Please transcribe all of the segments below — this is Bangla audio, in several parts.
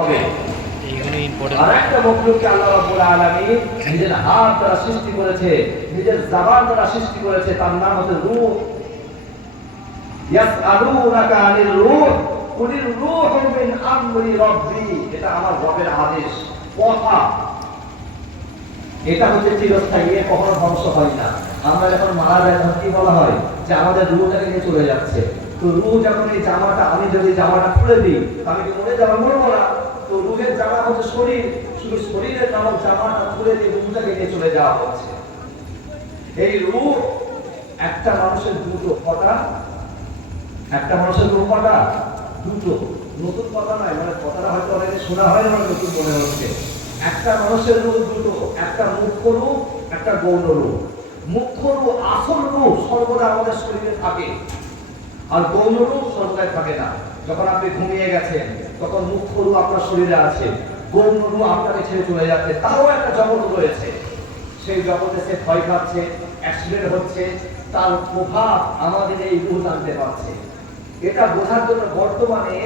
হবে এইগুলো আর ইম্পর্টেন্ট একটা মখলুককে আল্লাহ রাব্বুল আলামিন নিজের হাত দ্বারা সৃষ্টি করেছে নিজের জাবান দ্বারা সৃষ্টি করেছে তার নাম হচ্ছে রূহ। ইয়াসআলুনাকা আনির রূহ কুলির রূহু মিন আমরি রাব্বি। এটা আমার রবের আদেশ কথা এটা হচ্ছে চিরস্থায়ী কখনো ধ্বংস হয় না। আমরা যখন মারা যাই তখন কি বলা হয়? যে আমাদের রুহটাকে নিয়ে চলে যাচ্ছে। তো রুহ যখন এই জামাটা আমি যদি জামাটা খুলে দিই আমি কি মরে যাব? মরবো না। তো রুহের জামা হচ্ছে শরীর, শুধু শরীরের খুলে দিয়ে রুহটাকে নিয়ে চলে যাওয়া হচ্ছে। এই একটা মানুষের দুটো কটা একটা মানুষের দুটো। নতুন কথা নয় মানে কথাটা হয়তো অনেকে শোনা হয় নতুন মনে হচ্ছে। একটা মানুষের রূপ দুটো, একটা মুখ্য রূপ একটা গৌণ রূপ মুখ্য রূপ আসল রূপ সর্বদা আমাদের শরীরে থাকে। আর গৌণ রূপ সর্বদাই থাকে না। যখন আপনি ঘুমিয়ে গেছেন তখন মুখ্য রূপ আপনার শরীরে আছে গৌণ আপনাকে ছেড়ে চলে যাচ্ছে, তারও একটা জগৎ রয়েছে। সেই জগতে সে ভয় খাচ্ছে অ্যাক্সিডেন্ট হচ্ছে, তার প্রভাব আমাদের এই রূপ জানতে পারছে। এটা বোঝার জন্য বর্তমানে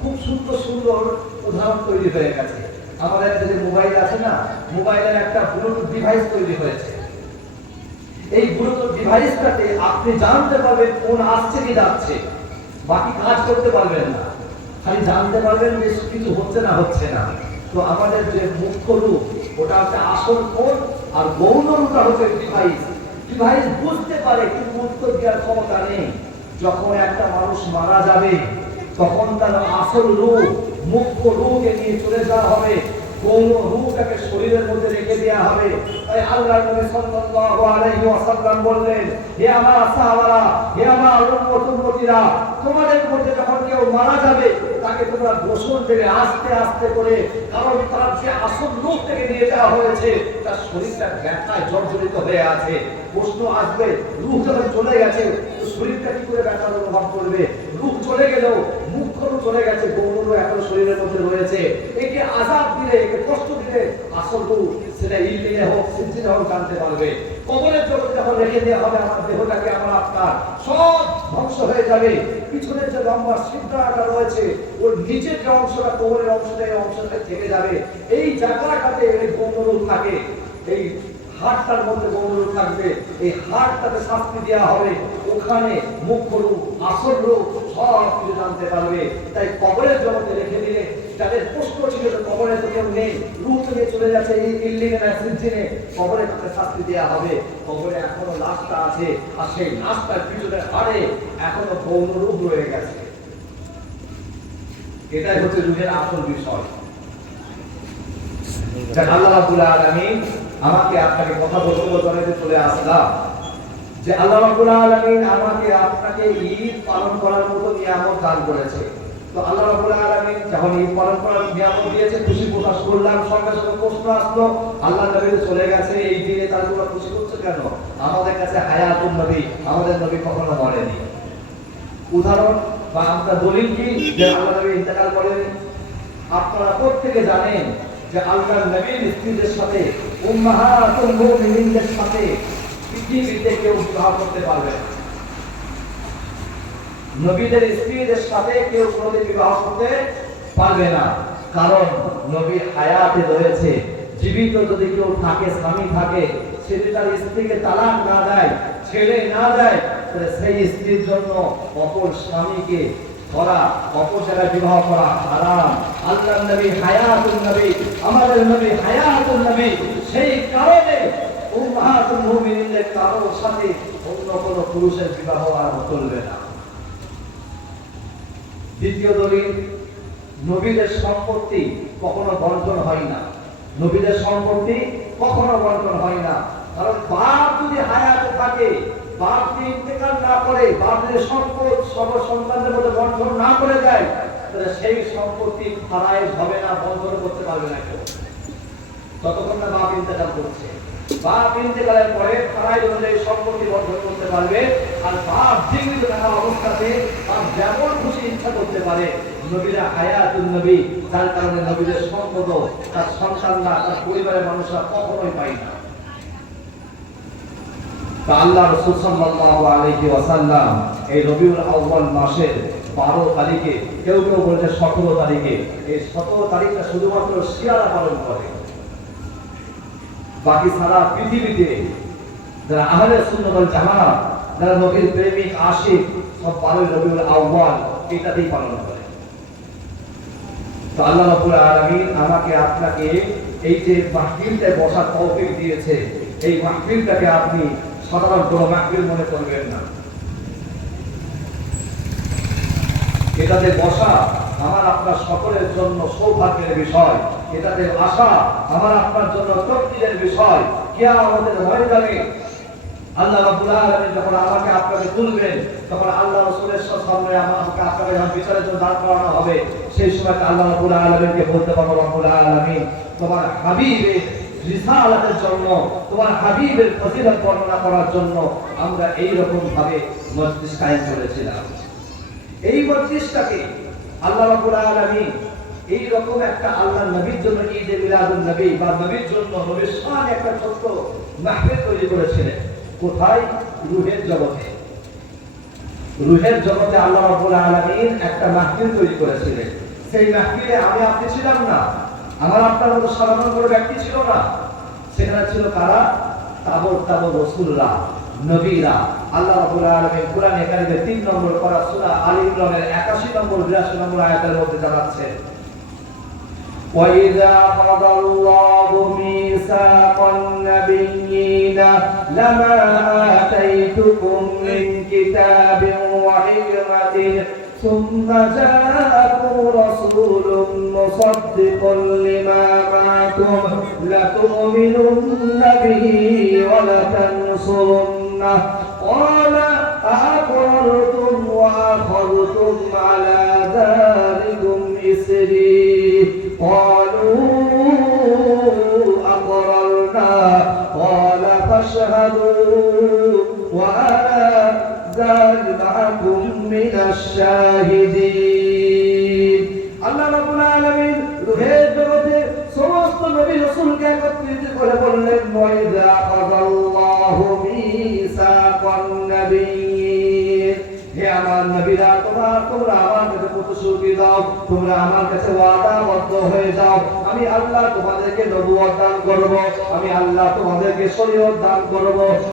খুব সুন্দর সুন্দর উদাহরণ তৈরি হয়ে গেছে। আমাদের কাছে মোবাইল আছে না, মোবাইলের একটা ব্লুটুথ ডিভাইস তৈরি হয়েছে। এই ব্লুটুথ ডিভাইসটাতে আপনি জানতে পারবেন কোন আসছে কি যাচ্ছে। বাকি কাজ করতে পারবেন না। খালি জানতে পারবেন যে কিছু হচ্ছে না হচ্ছে না। তো আমাদের যে মুখ্য রূপ, ওটা হচ্ছে আসল কোন আর গৌণ রূপটা হচ্ছে ডিভাইস ডিভাইস বুঝতে পারে কিন্তু উত্তর দেওয়ার ক্ষমতা নেই। যখন একটা মানুষ মারা যাবে, তখন তার আসল রূপ, মুখ্য রূপকে নিয়ে চলে যাওয়া হবে। গৌণ রূপটাকে শরীরের মধ্যে রেখে দেওয়া হবে। তাই আল্লাহ নবী সাল্লাল্লাহু আলাইহি ওয়াসাল্লাম বললেন, হে আমার সাহাবারা হে আমার উম্মত উম্মতিরা তোমাদের মধ্যে যখন কেউ মারা যাবে তাকে তোমরা গোসল দেবে আস্তে আস্তে করে। কারণ তার যে আসল রূপ থেকে নিয়ে যাওয়া হয়েছে, তার শরীরটা ব্যথায় জর্জরিত হয়ে আছে। প্রশ্ন আসবে রুখ যখন চলে গেছে শরীরটা কি করে ব্যথা অনুভব করবে? রুখ চলে গেলেও মুখগুলো চলে গেছে গৌরব এখন শরীরের মধ্যে রয়েছে। একে আজাদ দিলে, একে কষ্ট দিলে, আসল রূপ সেটা ইলমিনে হোক সিদ্ধিনে হোক, জানতে পারবে। কবরের জগৎ যখন রেখে দেওয়া হবে, আমার দেহটাকে, আমার আপনার সব ধ্বংস হয়ে যাবে। পিছনের যে লম্বা সিদ্ধাটা রয়েছে, ওর নিচের যে অংশটা, কবরের অংশটা, এই অংশটা থেকে যাবে। এই জায়গাটাতে এই গৌরব থাকে। এই হাটটার মধ্যে গৌরব থাকবে। এই হাটটাতে শাস্তি দেওয়া হবে। ওখানে মুখ্য রূপ আসল রূপ জানতে পারবে। তাই কবরের জগতে রেখে দিলে ছিল তো কেউ নেই। রূপ চলে যাচ্ছে এই কবরে তাকে শাস্তি দেওয়া হবে। কবরে এখনও লাশটা আছে আর সেই লাশটার পিছনে এখনও গৌণ রূপ রয়ে গেছে। এটাই হচ্ছে রূপের আসল বিষয়। আল্লাহ আমাকে আপনাকে কথা বলতে বলতে চলে আসলাম। যে আল্লাহ রাব্বুল আলামিন আমাকে আপনাকে ঈদ পালন করার মতো নিয়ামত দান করেছে। তো আল্লাহ রাব্বুল আলামিন যখন ঈদ পালন করার নিয়ামত দিয়েছে, খুশি প্রকাশ করলাম, সঙ্গে সঙ্গে প্রশ্ন আসলো আল্লাহ নবী চলে গেছে, এই দিনে তার কোনো খুশি করছে কেন? আমাদের কাছে হায়াতুন নবী, আমাদের নবী কখনো মরেনি। উদাহরণ বা আমরা দলিল কি? যে আল্লাহ নবী ইন্তেকাল করেন। আপনারা প্রত্যেকে জানেন যে আল্লাহ নবীর স্ত্রীদের সাথে, উম্মাহাতুল মুমিনিনদের সাথে কেউ বিবাহ করতে পারবে। নবীদের স্ত্রীদের সাথে কেউ কোনোদিন বিবাহ করতে পারবে না। কারণ নবী হায়াতে রয়েছে। জীবিত যদি কেউ থাকে, স্বামী থাকে তার স্ত্রীকে তালাক না দেয়, ছেড়ে না দেয়, তাহলে সেই স্ত্রীর জন্য অপর স্বামীকে করা অপর বিবাহ করা হারাম। আল্লাহ নবী হায়াতুল নবী, আমাদের নবী হায়াতুল নবী, সেই কারণে সাথে অন্য কোনো পুরুষের বিবাহ আর চলবে না। দ্বিতীয় দলিল নবীদের সম্পত্তি কখনো বন্টন হয় না। নবীদের সম্পত্তি কখনো বন্টন হয় না। কারণ বাপ যদি হায়াতে থাকে, বাপ যদি ইন্তেকাল না করে, বাপ যদি সম্পদ সব সন্তানদের মধ্যে বন্টন না করে দেয়, তাহলে সেই সম্পত্তি ফারাইজ হবে না বন্টন করতে পারবে না কেউ। ততক্ষণ না বাপ ইন্তেকাল করছে। বাপ ইন্তেকালের পরে সম্পত্তি বন্টন করতে পারবে, আর বাপ জীবিত থাকা অবস্থাতে বাপ যেমন খুশি ইচ্ছা করতে পারে। নবীরা হায়াতুন নবী, যার কারণে নবীদের সম্পদ, তার সন্তানরা, তার পরিবারের মানুষরা কখনোই পায় না। আল্লাহ রাসূল সাল্লাল্লাহু আলাইহি ওয়াসাল্লাম এই রবিউল আউয়াল মাসের বারো তারিখে, কেউ কেউ বলেছে সতেরো তারিখে, এই সতেরো তারিখটা শুধুমাত্র শিয়ারা পালন করে। বাকি সারা পৃথিবীতে যারা আহলে সুন্নতল জামাত, যারা নবীর প্রেমিক, আশিক, সব বারোই রবিউল আহ্বান এটাতেই পালন করে। তো আল্লাহ রাব্বুল আলামিন আমাকে আপনাকে এই যে মাহফিলটায় বসার দিয়েছে, এই মাহফিলটাকে আপনি সাধারণ কোনো মাহফিল মনে করবেন না। এটাতে বসা আমার আপনার সকলের জন্য সৌভাগ্যের বিষয়। এটাতে আসা আমার আপনার জন্য তৃপ্তির বিষয়। কে আমাদের রিসালাতের জন্য, তোমার হাবিবের ফজিলত বর্ণনা করার জন্য আমরা এই রকম ভাবে মজলিস কায়েম করেছিলাম। এই মজলিসটাকে আল্লাহ রাব্বুল আলামিন এই রকম একটা আল্লাহ নবীর জন্য ঈদ মিলাদুন নবী বা নবীর জন্য নবীর শান একটা ছোট্ট মাহফিল তৈরি করেছিলেন। কোথায়? রুহের জগতে। রুহের জগতে আল্লাহ রাব্বুল আলামিন একটা মাহফিল তৈরি করেছিলেন। সেই মাহফিলে আমি আপনি ছিলাম না। আমার আপনার মতো সাধারণ কোনো ব্যক্তি ছিল না। সেখানে ছিল কারা? তাবর তাবর রসুলরা নবীরা। আল্লাহ রাব্বুল আলামিন কোরআনে কারিমে 3 নম্বর করা সূরা আলী ইমরানের 81 নম্বর 82 নম্বর আয়াতের মধ্যে জানাচ্ছেন وإذا قضى الله ميثاق النبيين لما آتيتكم من كتاب وحكمة ثم جاءكم رسول مصدق لما معكم لتؤمنن به ولتنصرنه قال وأنا ذلك معكم من الشاهدين আল্লাহ রাব্বুল আলামিন রুহের জগতে সমস্ত নবী রাসূলকে একত্রিত করে বললেন ওয়াইদা কাযাল্লাহু মিসাকান নাবিয়্যিন হে আমার নবীরা তোমরা তোমরা আমার কাছে প্রতিশ্রুতি দাও তোমরা আমার কাছে ওয়াদাবদ্ধ হয়ে যাও আমি আল্লাহ তোমাদেরকে নবুয়ত দান করব আমি আল্লাহ তোমাদেরকে শরীয়ত দান করব